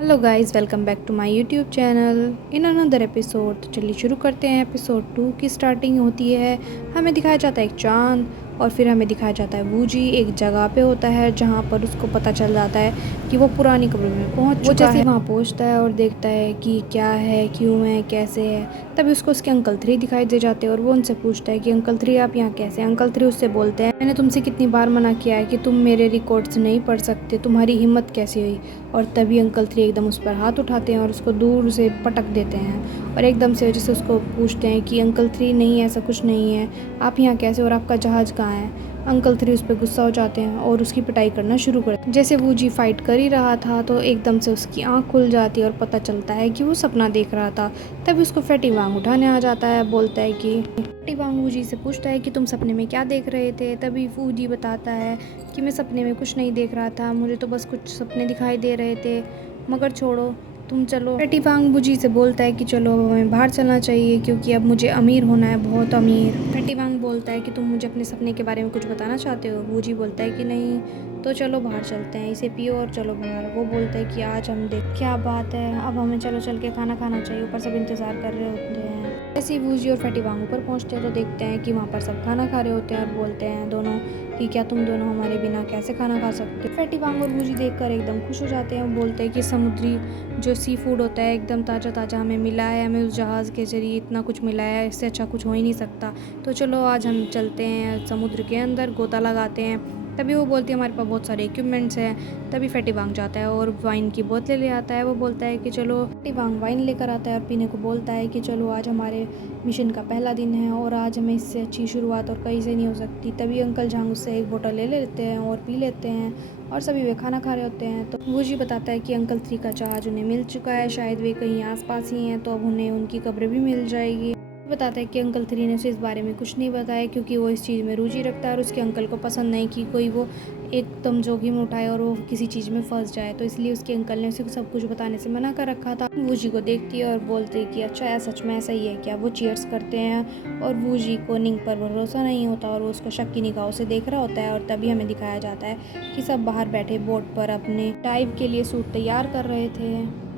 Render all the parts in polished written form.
Hello guys, welcome back to my YouTube channel in another episode. तो चलिए शुरू करते हैं। एपिसोड 2 की स्टार्टिंग होती है, हमें दिखाया जाता है एक चांद और फिर हमें दिखाया जाता है वूजी एक जगह पे होता है जहाँ पर उसको पता चल जाता है कि वो पुरानी कब्र में पहुँच चुका है। वो जैसे वहाँ पहुँचता है और देखता है कि क्या है, क्यों है, कैसे है, तभी उसको उसके अंकल 3 दिखाई दे जाते हैं और वो उनसे पूछता है कि अंकल 3 आप यहाँ कैसे। अंकल 3 उससे बोलते हैं, मैंने तुमसे कितनी बार मना किया है कि तुम मेरे रिकॉर्ड्स नहीं पढ़ सकते, तुम्हारी हिम्मत कैसे हुई। और तभी अंकल 3 एकदम उस पर हाथ उठाते हैं और उसको दूर से पटक देते हैं और एकदम से जैसे उसको पूछते हैं कि अंकल 3 नहीं, ऐसा कुछ नहीं है, आप यहाँ कैसे और आपका जहाज़ कहाँ है। अंकल 3 उस पर गुस्सा हो जाते हैं और उसकी पिटाई करना शुरू करते हैं। जैसे वूजी फाइट कर ही रहा था तो एकदम से उसकी आंख खुल जाती है और पता चलता है कि वो सपना देख रहा था। तभी उसको फैटी वांग उठाने आ जाता है, बोलता है कि फैटी वांग वूजी से पूछता है कि तुम सपने में क्या देख रहे थे। तभी वूजी बताता है कि मैं सपने में कुछ नहीं देख रहा था, मुझे तो बस कुछ सपने दिखाई दे रहे थे, मगर छोड़ो, तुम चलो। फैटी वांग वूजी से बोलता है कि चलो अब हमें बाहर चलना चाहिए क्योंकि अब मुझे अमीर होना है, बहुत अमीर। फैटी वांग बोलता है कि तुम मुझे अपने सपने के बारे में कुछ बताना चाहते हो। वूजी बोलता है कि नहीं, तो चलो बाहर चलते हैं, इसे पियो और चलो बाहर। वो बोलता है कि आज हम देख क्या बात है, अब हमें चलो चल के खाना खाना चाहिए, ऊपर सब इंतज़ार कर रहे होते हैं। जैसे ही वूजी और फैटी वांग ऊपर पहुंचते हैं तो देखते हैं कि वहाँ पर सब खाना खा रहे होते हैं और बोलते हैं दोनों कि क्या तुम दोनों हमारे बिना कैसे खाना खा सकते हो। फैटी वांग और वूजी देखकर एकदम खुश हो जाते हैं। वो बोलते हैं कि समुद्री जो सी फूड होता है एकदम ताज़ा ताज़ा हमें मिला है, हमें उस जहाज़ के ज़रिए इतना कुछ मिला है, इससे अच्छा कुछ हो ही नहीं सकता। तो चलो आज हम चलते हैं समुद्र के अंदर, गोता लगाते हैं। तभी वो बोलती है हमारे पास बहुत सारे इक्विपमेंट्स हैं। तभी फैटी वांग जाता है और वाइन की बोतलें ले आता है। वो बोलता है कि चलो। फैटी वांग वाइन लेकर आता है और पीने को बोलता है कि चलो आज हमारे मिशन का पहला दिन है और आज हमें इससे अच्छी शुरुआत और कहीं से नहीं हो सकती। तभी अंकल झांग उससे एक बोतल ले लेते हैं और पी लेते हैं और सभी वे खाना खा रहे होते हैं। तो वूजी बताता है कि अंकल 3 का जहाज उन्हें मिल चुका है, शायद वे कहीं आसपास ही हैं, तो अब उन्हें उनकी कब्र भी मिल जाएगी। बताता है कि अंकल 3 ने उसे इस बारे में कुछ नहीं बताया क्योंकि वो इस चीज़ में रुचि रखता है और उसके अंकल को पसंद नहीं कि कोई वो एकदम जोखिम उठाए और वो किसी चीज़ में फंस जाए, तो इसलिए उसके अंकल ने उसे सब कुछ बताने से मना कर रखा था। वूजी को देखती है और बोलती है कि अच्छा है, सच में ऐसा ही है क्या। वो चीयर्स करते हैं और वूजी को निंग पर भरोसा नहीं होता और वो उसको शक की निगाहों से देख रहा होता है। और तभी हमें दिखाया जाता है कि सब बाहर बैठे बोट पर अपने डाइव के लिए सूट तैयार कर रहे थे।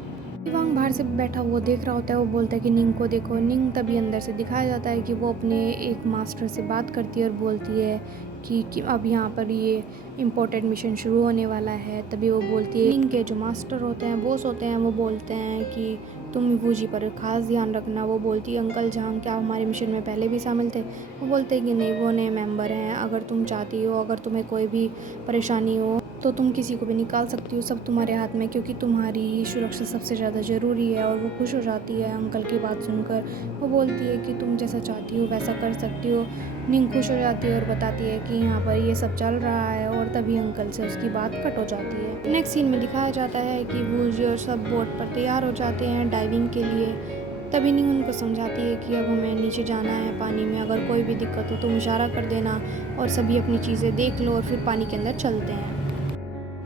वांग बाहर से बैठा वो देख रहा होता है। वो बोलता है कि निंग को देखो। निंग तभी अंदर से दिखाया जाता है कि वो अपने एक मास्टर से बात करती है और बोलती है कि अब यहाँ पर ये इम्पोर्टेंट मिशन शुरू होने वाला है। तभी वो बोलती है, निंग के जो मास्टर होते हैं, बॉस होते हैं, वो बोलते हैं कि तुम वूजी पर खास ध्यान रखना। वो बोलती है अंकल झांग क्या हमारे मिशन में पहले भी शामिल थे। वो बोलते हैं कि नहीं, वो नए मेंबर हैं, अगर तुम चाहती हो, अगर तुम्हें कोई भी परेशानी हो तो तुम किसी को भी निकाल सकती हो, सब तुम्हारे हाथ में, क्योंकि तुम्हारी ही सुरक्षा सबसे ज़्यादा ज़रूरी है। और वो खुश हो जाती है अंकल की बात सुनकर। वो बोलती है कि तुम जैसा चाहती हो वैसा कर सकती हो। निंग खुश हो जाती है और बताती है कि यहाँ पर ये सब चल रहा है और तभी अंकल से उसकी बात कट हो जाती है। नेक्स्ट सीन में दिखाया जाता है कि वूजी और सब बोट पर तैयार हो जाते हैं डाइविंग के लिए। तभी निंग उनको समझाती है कि अब हमें नीचे जाना है पानी में, अगर कोई भी दिक्कत हो तुम इशारा कर देना और सभी अपनी चीज़ें देख लो और फिर पानी के अंदर चलते हैं।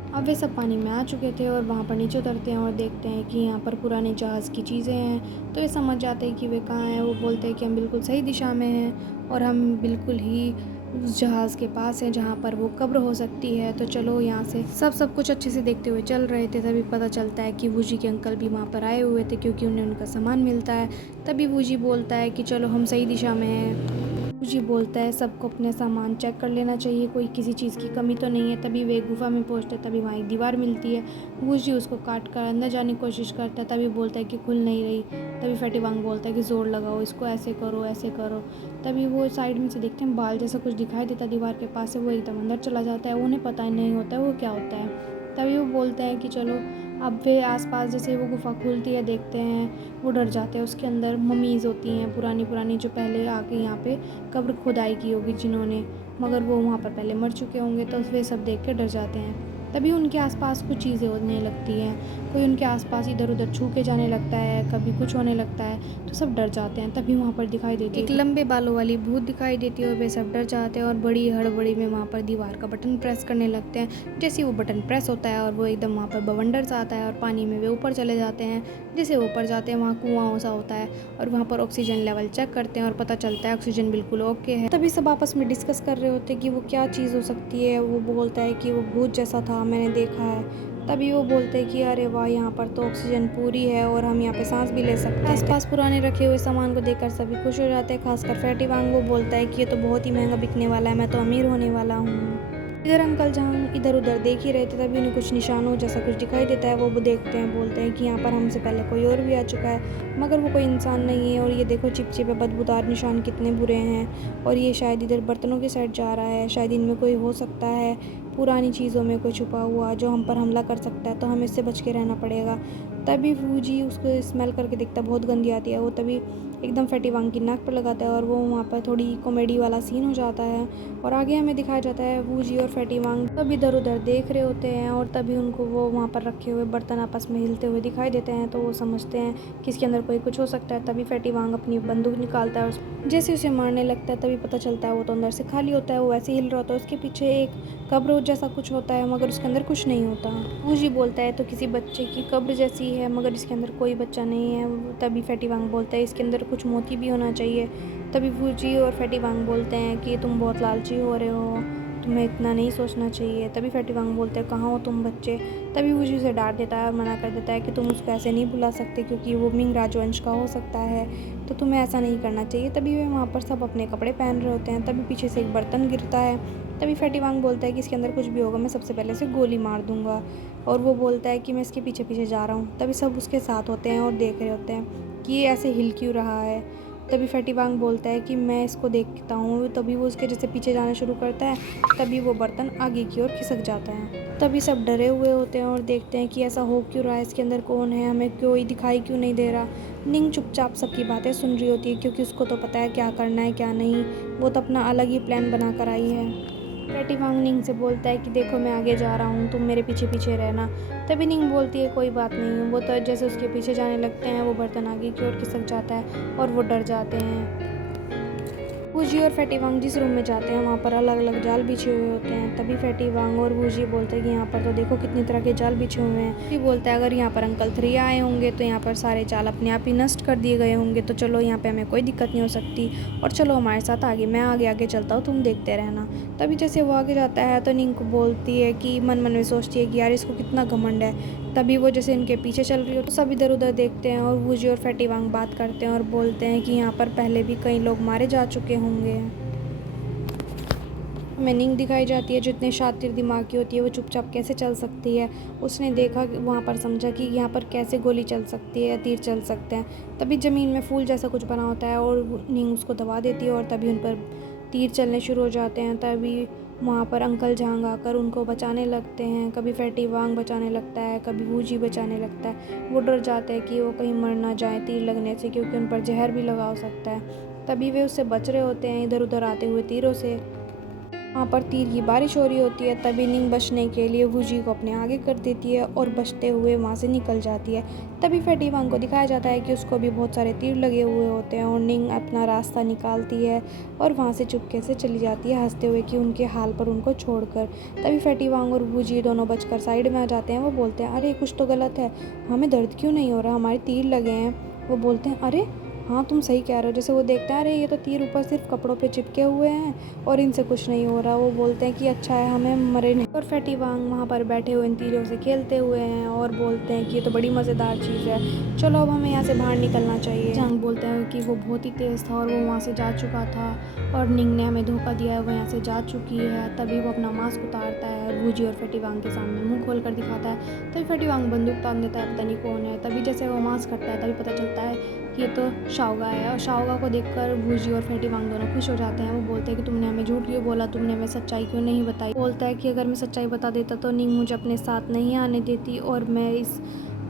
अब वे सब पानी में आ चुके थे और वहाँ पर नीचे उतरते हैं और देखते हैं कि यहाँ पर पुराने जहाज़ की चीज़ें हैं। तो ये समझ जाते हैं कि वे कहाँ हैं। वो बोलते हैं कि हम बिल्कुल सही दिशा में हैं और हम बिल्कुल ही उस जहाज़ के पास हैं जहाँ पर वो कब्र हो सकती है। तो चलो यहाँ से सब कुछ अच्छे से देखते हुए चल रहे थे। तभी पता चलता है कि वूजी के अंकल भी वहाँ पर आए हुए थे क्योंकि उन्हें उनका सामान मिलता है। तभी वूजी बोलता है कि चलो हम सही दिशा में हैं। जी बोलता है सबको अपने सामान चेक कर लेना चाहिए, कोई किसी चीज़ की कमी तो नहीं है। तभी वे गुफा में पहुंचते, तभी वहाँ एक दीवार मिलती है। वूजी उसको काट कर अंदर जाने की कोशिश करता है, तभी बोलता है कि खुल नहीं रही। तभी फैटी वांग बोलता है कि ज़ोर लगाओ इसको, ऐसे करो ऐसे करो। तभी वो साइड में से देखते हैं बाल जैसा कुछ दिखाई देता है दीवार के पास से। वो एकदम अंदर चला जाता है, उन्हें पता ही नहीं होता है वो क्या होता है। तभी वो बोलते हैं कि चलो। अब वे आसपास जैसे वो गुफा खुलती है देखते हैं, वो डर जाते हैं। उसके अंदर मम्मीज़ होती हैं पुरानी पुरानी, जो पहले आके यहाँ पे कब्र खुदाई की होगी जिन्होंने, मगर वो वहाँ पर पहले मर चुके होंगे। तो वे सब देख के डर जाते हैं। तभी उनके आसपास कुछ चीज़ें होने लगती हैं, कोई उनके आसपास इधर उधर छू के जाने लगता है, कभी कुछ होने लगता है, तो सब डर जाते हैं। तभी वहाँ पर दिखाई देती है एक लंबे बालों वाली भूत दिखाई देती है और वे सब डर जाते हैं और बड़ी हड़बड़ी में वहाँ पर दीवार का बटन प्रेस करने लगते हैं। जैसे ही वो बटन प्रेस होता है और वो एकदम वहाँ पर बवंडर सा आता है और पानी में वे ऊपर चले जाते हैं। जैसे ऊपर जाते हैं वहाँ कुआं सा होता है और वहाँ पर ऑक्सीजन लेवल चेक करते हैं और पता चलता है ऑक्सीजन बिल्कुल ओके है। तभी सब आपस में डिस्कस कर रहे होते हैं कि वो क्या चीज़ हो सकती है। वो बोलता है कि वो भूत जैसा था, मैंने देखा है, तभी वो बोलते हैं कि अरे वाह, यहाँ पर तो ऑक्सीजन पूरी है और हम यहाँ पे सांस भी ले सकते हैं। आसपास पुराने रखे हुए सामान को देखकर सभी खुश हो जाते हैं, खासकर फैटी वांग। वो बोलता है कि ये तो बहुत ही महंगा बिकने वाला है, मैं तो अमीर होने वाला हूँ। इधर अंकल जहाँ इधर उधर देख ही रहे थे, तभी उन्हें कुछ निशानों जैसा कुछ दिखाई देता है। वो देखते हैं, बोलते हैं कि यहाँ पर हमसे पहले कोई और भी आ चुका है, मगर वो कोई इंसान नहीं है। और ये देखो चिपचिपे बदबूदार निशान कितने बुरे हैं। और ये शायद इधर बर्तनों की साइड जा रहा है, शायद इनमें कोई हो सकता है पुरानी चीज़ों में कोई छुपा हुआ जो हम पर हमला कर सकता है, तो हमें इससे बच के रहना पड़ेगा। तभी फूजी उसको स्मेल करके देखता है, बहुत गंदी आती है। वो तभी एकदम फैटी वांग की नाक पर लगाता है और वो वहाँ पर थोड़ी कॉमेडी वाला सीन हो जाता है। और आगे हमें दिखाया जाता है वूजी और फैटी वांग तब इधर उधर देख रहे होते हैं, और तभी उनको वो वहाँ पर रखे हुए बर्तन आपस में हिलते हुए दिखाई देते हैं। तो वो समझते हैं कि इसके अंदर कोई कुछ हो सकता है। तभी फैटी वांग अपनी बंदूक निकालता है, जैसे उसे मारने लगता है तभी पता चलता है वो तो अंदर से खाली होता है। वो वैसे हिल रहा होता है, उसके पीछे एक कब्र जैसा कुछ होता है, मगर उसके अंदर कुछ नहीं होता। वूजी बोलता है तो किसी बच्चे की कब्र जैसी है, मगर इसके अंदर कोई बच्चा नहीं है। तभी फैटी वांग बोलता है इसके अंदर कुछ मोती भी होना चाहिए। तभी वूजी और फैटी वांग बोलते हैं कि तुम बहुत लालची हो रहे हो, तुम्हें इतना नहीं सोचना चाहिए। तभी फैटी वांग बोलते हैं कहाँ हो तुम बच्चे। तभी वूजी उसे डांट देता है और मना कर देता है कि तुम उसको ऐसे नहीं बुला सकते, क्योंकि वो मिंग राजवंश का हो सकता है, तो तुम्हें ऐसा नहीं करना चाहिए। तभी वे वहाँ पर सब अपने कपड़े पहन रहे होते हैं। तभी पीछे से एक बर्तन गिरता है। तभी फैटी वांग बोलता है कि इसके अंदर कुछ भी होगा, मैं सबसे पहले से गोली मार दूंगा। और वो बोलता है कि मैं इसके पीछे पीछे जा रहा हूँ। तभी सब उसके साथ होते हैं और देख रहे होते हैं कि ये ऐसे हिल क्यों रहा है। तभी फैटी वांग बोलता है कि मैं इसको देखता हूँ। तभी वो उसके जैसे पीछे जाना शुरू करता है, तभी वो बर्तन आगे की ओर खिसक जाता है। तभी सब डरे हुए होते हैं और देखते हैं कि ऐसा हो क्यों रहा है, इसके अंदर कौन है, हमें कोई दिखाई क्यों नहीं दे रहा। निंग चुपचाप सबकी बातें सुन रही होती है, क्योंकि उसको तो पता है क्या करना है क्या नहीं। वो तो अपना अलग ही प्लान बना कर आई है। फैटी वांग निंग से बोलता है कि देखो मैं आगे जा रहा हूँ, तुम मेरे पीछे पीछे रहना। तभी निंग बोलती है कोई बात नहीं। वो तो जैसे उसके पीछे जाने लगते हैं, वो बर्तन आगे की ओर खिसक जाता है और वो डर जाते हैं। वूजी और फैटी वांग जिस रूम में जाते हैं, वहाँ पर अलग अलग जाल बिछे हुए होते हैं। तभी फैटी वांग और वूजी बोलते हैं कि यहाँ पर तो देखो कितनी तरह के जाल बिछे हुए हैं। ये बोलता है अगर यहाँ पर अंकल 3 आए होंगे तो यहाँ पर सारे जाल अपने आप ही नष्ट कर दिए गए होंगे, तो चलो यहाँ पे हमें कोई दिक्कत नहीं हो सकती, और चलो हमारे साथ आगे, मैं आगे आगे चलता हूँ, तुम देखते रहना। तभी जैसे वो आगे जाता है तो निंग को बोलती है कि मन मन में सोचती है कि यार इसको कितना घमंड है। तभी वो जैसे इनके पीछे चल रही हो तो सब इधर उधर देखते हैं, और वूजी और फैटी वांग बात करते हैं और बोलते हैं कि यहाँ पर पहले भी कई लोग मारे जा चुके होंगे। हमें निंग दिखाई जाती है जो इतने शातिर दिमाग की होती है, वो चुपचाप कैसे चल सकती है। उसने देखा वहाँ पर, समझा कि यहाँ पर कैसे गोली चल सकती है या तीर चल सकते हैं। तभी ज़मीन में फूल जैसा कुछ बना होता है और निंग उसको दबा देती है और तभी उन पर तीर चलने शुरू हो जाते हैं। तभी वहाँ पर अंकल झांग आकर उनको बचाने लगते हैं। कभी फैटी वांग बचाने लगता है, कभी वूजी बचाने लगता है। वो डर जाते हैं कि वो कहीं मर ना जाए तीर लगने से, क्योंकि उन पर जहर भी लगा हो सकता है। तभी वे उससे बच रहे होते हैं इधर उधर आते हुए तीरों से। वहाँ पर तीर की बारिश हो रही होती है। तभी निंग बचने के लिए वूजी को अपने आगे कर देती है और बचते हुए वहाँ से निकल जाती है। तभी फैटी वांग को दिखाया जाता है कि उसको भी बहुत सारे तीर लगे हुए होते हैं, और निंग अपना रास्ता निकालती है और वहाँ से चुपके से चली जाती है, हंसते हुए कि उनके हाल पर उनको छोड़कर। तभी फैटी वांग और वूजी दोनों बचकर साइड में आ जाते हैं। वो बोलते हैं अरे कुछ तो गलत है, हमें दर्द क्यों नहीं हो रहा, हमारे तीर लगे हैं। वो बोलते हैं अरे हाँ तुम सही कह रहे हो। जैसे वो देखते हैं अरे ये तो तीर ऊपर सिर्फ कपड़ों पे चिपके हुए हैं और इनसे कुछ नहीं हो रहा। वो बोलते हैं कि अच्छा है हमें मरे नहीं। और फैटी वांग वहाँ पर बैठे हुए इन तीरों से खेलते हुए हैं और बोलते हैं कि ये तो बड़ी मज़ेदार चीज़ है, चलो अब हमें यहाँ से बाहर निकलना चाहिए। झांग बोलता है कि वो बहुत ही तेज़ था और वो वहाँ से जा चुका था, और निंग ने हमें धोखा दिया है, वो यहाँ से जा चुकी है। तभी वो अपना मास्क उतारता है और वूजी और फैटी वांग के सामने मुँह खोल कर दिखाता है। तभी फैटी वांग बंदूक तान देता है, पता नहीं कौन है। तभी जैसे वो मास्क हटता है तभी पता चलता है कि ये तो शाओगा है, और शाओगा को देखकर वूजी और फैटी वांग दोनों खुश हो जाते हैं। वो बोलते हैं कि तुमने हमें झूठ क्यों बोला, तुमने हमें सच्चाई क्यों नहीं बताई। बोलता है कि अगर मैं सच्चाई बता देता तो निंग मुझे अपने साथ नहीं आने देती और मैं इस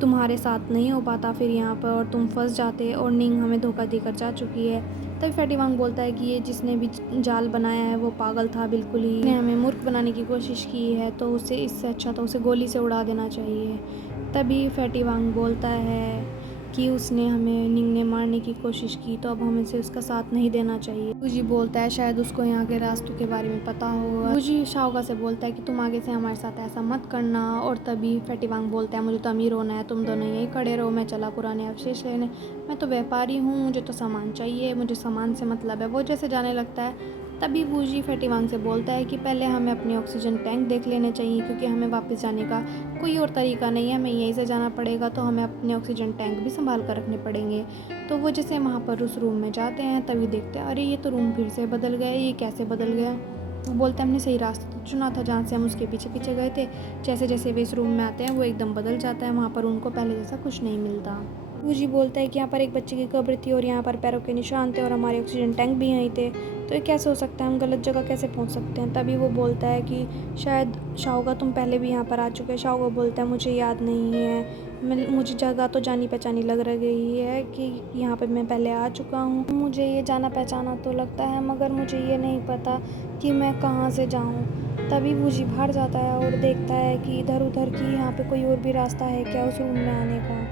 तुम्हारे साथ नहीं हो पाता फिर यहाँ पर, और तुम फंस जाते, और निंग हमें धोखा देकर जा चुकी है। तभी फैटी वांग बोलता है कि ये जिसने भी जाल बनाया है वो पागल था बिल्कुल ही, ने हमें मूर्ख बनाने की कोशिश की है, तो उसे इससे अच्छा तो उसे गोली से उड़ा देना चाहिए। तभी फैटी वांग बोलता है कि उसने हमें निंग ने मारने की कोशिश की, तो अब हमें से उसका साथ नहीं देना चाहिए। वूजी बोलता है शायद उसको यहाँ के रास्तों के बारे में पता होगा। वूजी शाओगा से बोलता है कि तुम आगे से हमारे साथ ऐसा मत करना। और तभी फैटी वांग बोलता है मुझे तो अमीर होना है, तुम दोनों यहीं खड़े रहो, मैं चला पुराने अवशेष लेने, मैं तो व्यापारी हूँ, मुझे तो सामान चाहिए, मुझे सामान से मतलब है। वो जैसे जाने लगता है तभी वूजी फैटीवांग से बोलता है कि पहले हमें अपने ऑक्सीजन टैंक देख लेने चाहिए, क्योंकि हमें वापस जाने का कोई और तरीका नहीं है, हमें यहीं से जाना पड़ेगा, तो हमें अपने ऑक्सीजन टैंक भी संभाल कर रखने पड़ेंगे। तो वो जैसे वहाँ पर उस रूम में जाते हैं तभी देखते हैं, अरे ये तो रूम फिर से बदल गया, ये कैसे बदल गया। वो बोलता है हमने सही रास्ता तो चुना था, जहाँ से हम उसके पीछे पीछे गए थे। जैसे जैसे वे इस रूम में आते हैं वो एकदम बदल जाता है, वहाँ पर उनको पहले जैसा कुछ नहीं मिलता। वूजी बोलता है कि यहाँ पर एक बच्चे की कब्र थी और यहाँ पर पैरों के निशान थे और हमारे ऑक्सीजन टैंक भी यहीं थे, तो ये कैसे हो सकता है, हम गलत जगह कैसे पहुँच सकते हैं। तभी वो बोलता है कि शायद शाओगा तुम पहले भी यहाँ पर आ चुके हैं। शाओगा बोलता है मुझे याद नहीं है, मुझे जगह तो जानी पहचानी लग रही है कि यहाँ पर मैं पहले आ चुका हूँ। मुझे ये जाना पहचाना तो लगता है, मगर मुझे ये नहीं पता कि मैं कहाँ से जाऊँ। तभी वूजी बाहर जाता है और देखता है कि इधर उधर की यहाँ पे कोई और भी रास्ता है क्या उस रूम में आने का।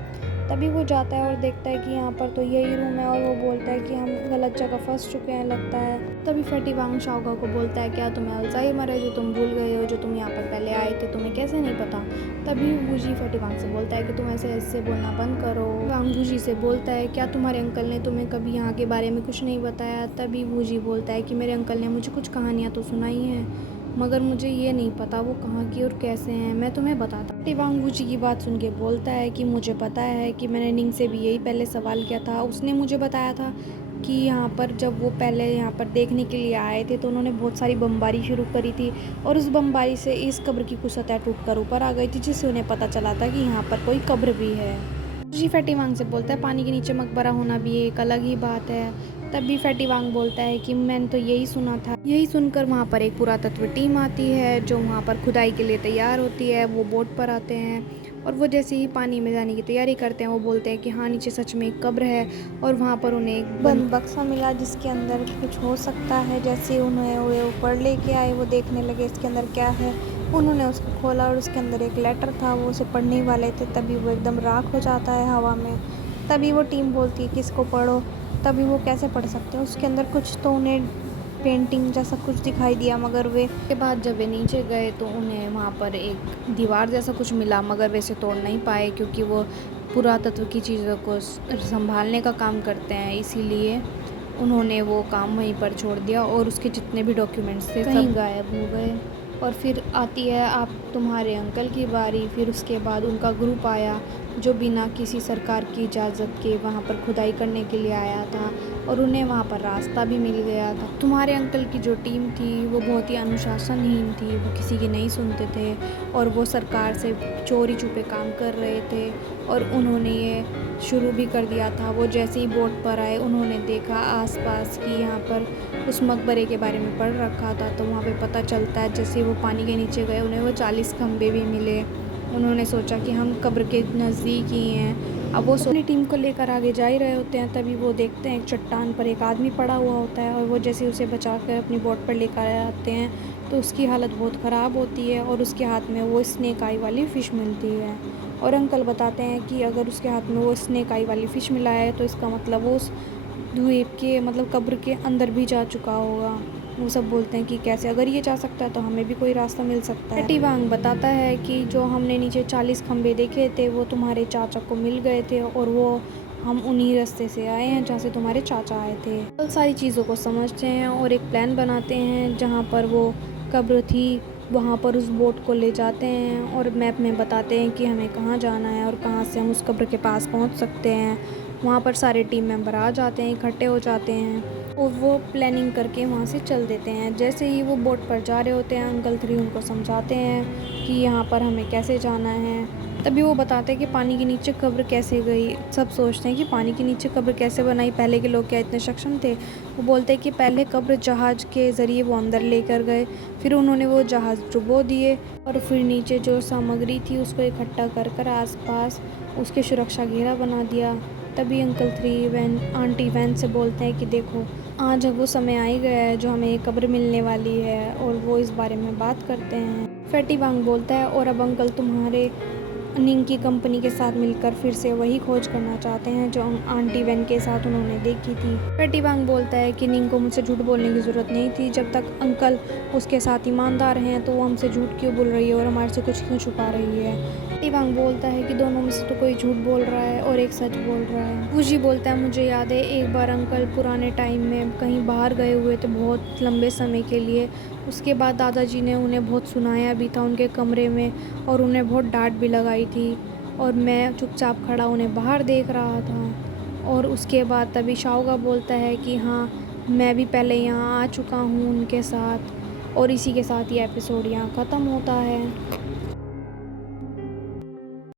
तभी वो जाता है और देखता है कि यहाँ पर तो यही रूम है और वो बोलता है कि हम गलत जगह फंस चुके हैं लगता है। तभी फैटीवांग शाओगा को बोलता है क्या तुम्हें अल्जाइमर है जो तुम भूल गए हो, जो तुम यहाँ पर पहले आए थे तुम्हें कैसे नहीं पता। तभी वूजी फैटीवांग से बोलता है कि तुम ऐसे बोलना बंद करो। वांग वूजी से बोलता है क्या तुम्हारे अंकल ने तुम्हें कभी यहाँ के बारे में कुछ नहीं बताया। तभी वूजी बोलता है कि मेरे अंकल ने मुझे कुछ कहानियाँ तो सुनाई हैं, मगर मुझे ये नहीं पता वो कहाँ की और कैसे हैं, मैं तुम्हें बताता। फैटीवांग वूजी की बात सुन के बोलता है कि मुझे पता है कि मैंने निंग से भी यही पहले सवाल किया था, उसने मुझे बताया था कि यहाँ पर जब वो पहले यहाँ पर देखने के लिए आए थे तो उन्होंने बहुत सारी बमबारी शुरू करी थी और उस बमबारी से इस कब्र की कुछ सतह टूट कर ऊपर आ गई थी, जिससे उन्हें पता चला था कि यहाँ पर कोई कब्र भी है। वूजी फैटीवांग से बोलता है पानी के नीचे मकबरा होना भी एक अलग ही बात है। तभी फैटीवांग बोलता है कि मैंने तो यही सुना था। यही सुनकर वहाँ पर एक पुरातत्व टीम आती है जो वहाँ पर खुदाई के लिए तैयार होती है। वो बोट पर आते हैं और वो जैसे ही पानी में जाने की तैयारी करते हैं वो बोलते हैं कि हाँ नीचे सच में एक कब्र है और वहाँ पर उन्हें एक बंद बक्सा मिला जिसके अंदर कुछ हो सकता है। जैसे उन्हें वो ऊपर लेके आए वो देखने लगे इसके अंदर क्या है। उन्होंने उसको खोला और उसके अंदर एक लेटर था, वो उसे पढ़ने वाले थे। तभी वो एकदम राख हो जाता है हवा में। तभी वो टीम बोलती है कि इसको पढ़ो। तभी वो कैसे पढ़ सकते हैं, उसके अंदर कुछ तो उन्हें पेंटिंग जैसा कुछ दिखाई दिया, मगर वे के बाद जब वे नीचे गए तो उन्हें वहाँ पर एक दीवार जैसा कुछ मिला, मगर वे इसे तोड़ नहीं पाए क्योंकि वो पुरातत्व की चीज़ों को संभालने का काम करते हैं, इसीलिए उन्होंने वो काम वहीं पर छोड़ दिया और उसके जितने भी डॉक्यूमेंट्स थे सब गायब हो गए। और फिर आती है आप तुम्हारे अंकल की बारी। फिर उसके बाद उनका ग्रुप आया जो बिना किसी सरकार की इजाज़त के वहाँ पर खुदाई करने के लिए आया था और उन्हें वहाँ पर रास्ता भी मिल गया था। तुम्हारे अंकल की जो टीम थी वो बहुत ही अनुशासनहीन थी, वो किसी की नहीं सुनते थे और वो सरकार से चोरी छुपे काम कर रहे थे और उन्होंने ये शुरू भी कर दिया था। वो जैसे ही बोट पर आए उन्होंने देखा आसपास कि यहाँ पर उस मकबरे के बारे में पढ़ रखा था, तो वहाँ पे पता चलता है जैसे वो पानी के नीचे गए उन्हें वो 40 खंबे भी मिले। उन्होंने सोचा कि हम कब्र के नज़दीक ही हैं। अब वो अपनी टीम को लेकर आगे जा ही रहे होते हैं, तभी वो देखते हैं एक चट्टान पर एक आदमी पड़ा हुआ होता है और वो जैसे उसे बचा कर अपनी बोट पर लेकर आते हैं तो उसकी हालत बहुत ख़राब होती है और उसके हाथ में वो स्नेक आई वाली फ़िश मिलती है। और अंकल बताते हैं कि अगर उसके हाथ में वो स्नेक आई वाली फ़िश मिला है तो इसका मतलब वो उस द्वीप के मतलब कब्र के अंदर भी जा चुका होगा। वो सब बोलते हैं कि कैसे, अगर ये जा सकता है तो हमें भी कोई रास्ता मिल सकता है। फैटीवांग बताता है कि जो हमने नीचे 40 खंबे देखे थे वो तुम्हारे चाचा को मिल गए थे और वो हम उन्हीं रास्ते से आए हैं जहाँ से तुम्हारे चाचा आए थे। बहुत सारी चीज़ों को समझते हैं और एक प्लान बनाते हैं जहाँ पर वो कब्र थी वहाँ पर उस बोट को ले जाते हैं और मैप में बताते हैं कि हमें कहाँ जाना है और कहाँ से हम उस कब्र के पास पहुँच सकते हैं। वहाँ पर सारे टीम मेंबर आ जाते हैं, इकट्ठे हो जाते हैं और वो प्लानिंग करके वहाँ से चल देते हैं। जैसे ही वो बोट पर जा रहे होते हैं अंकल 3 उनको समझाते हैं कि यहाँ पर हमें कैसे जाना है। तभी वो बताते हैं कि पानी के नीचे कब्र कैसे गई। सब सोचते हैं कि पानी के नीचे कब्र कैसे बनाई, पहले के लोग क्या इतने सक्षम थे। वो बोलते हैं कि पहले कब्र जहाज़ के ज़रिए वो अंदर लेकर गए, फिर उन्होंने वो जहाज़ डुबो दिए और फिर नीचे जो सामग्री थी उसको इकट्ठा कर आसपास उसके सुरक्षा घेरा बना दिया। तभी अंकल 3 आंटी वैन से बोलते हैं कि देखो आज अब वो समय आ ही गया है जो हमें कब्र मिलने वाली है और वो इस बारे में बात करते हैं। फैटीवांग बोलता है और अब अंकल तुम्हारे निंग की कंपनी के साथ मिलकर फिर से वही खोज करना चाहते हैं जो आंटी वैन के साथ उन्होंने देखी थी। फैटीवांग बोलता है कि निंग को मुझसे झूठ बोलने की ज़रूरत नहीं थी, जब तक अंकल उसके साथ ईमानदार हैं तो वो हमसे झूठ क्यों बोल रही है और हमारे से कुछ क्यों छुपा रही है। इवांग बोलता है कि दोनों में से तो कोई झूठ बोल रहा है और एक सच बोल रहा है। वूजी बोलता है मुझे याद है एक बार अंकल पुराने टाइम में कहीं बाहर गए हुए थे बहुत लंबे समय के लिए। उसके बाद दादाजी ने उन्हें बहुत सुनाया भी था उनके कमरे में और उन्हें बहुत डांट भी लगाई थी और मैं चुपचाप खड़ा उन्हें बाहर देख रहा था। और उसके बाद तभी शाओगा बोलता है कि हाँ मैं भी पहले यहाँ आ चुका हूँ उनके साथ। और इसी के साथ ये एपिसोड यहाँ ख़त्म होता है।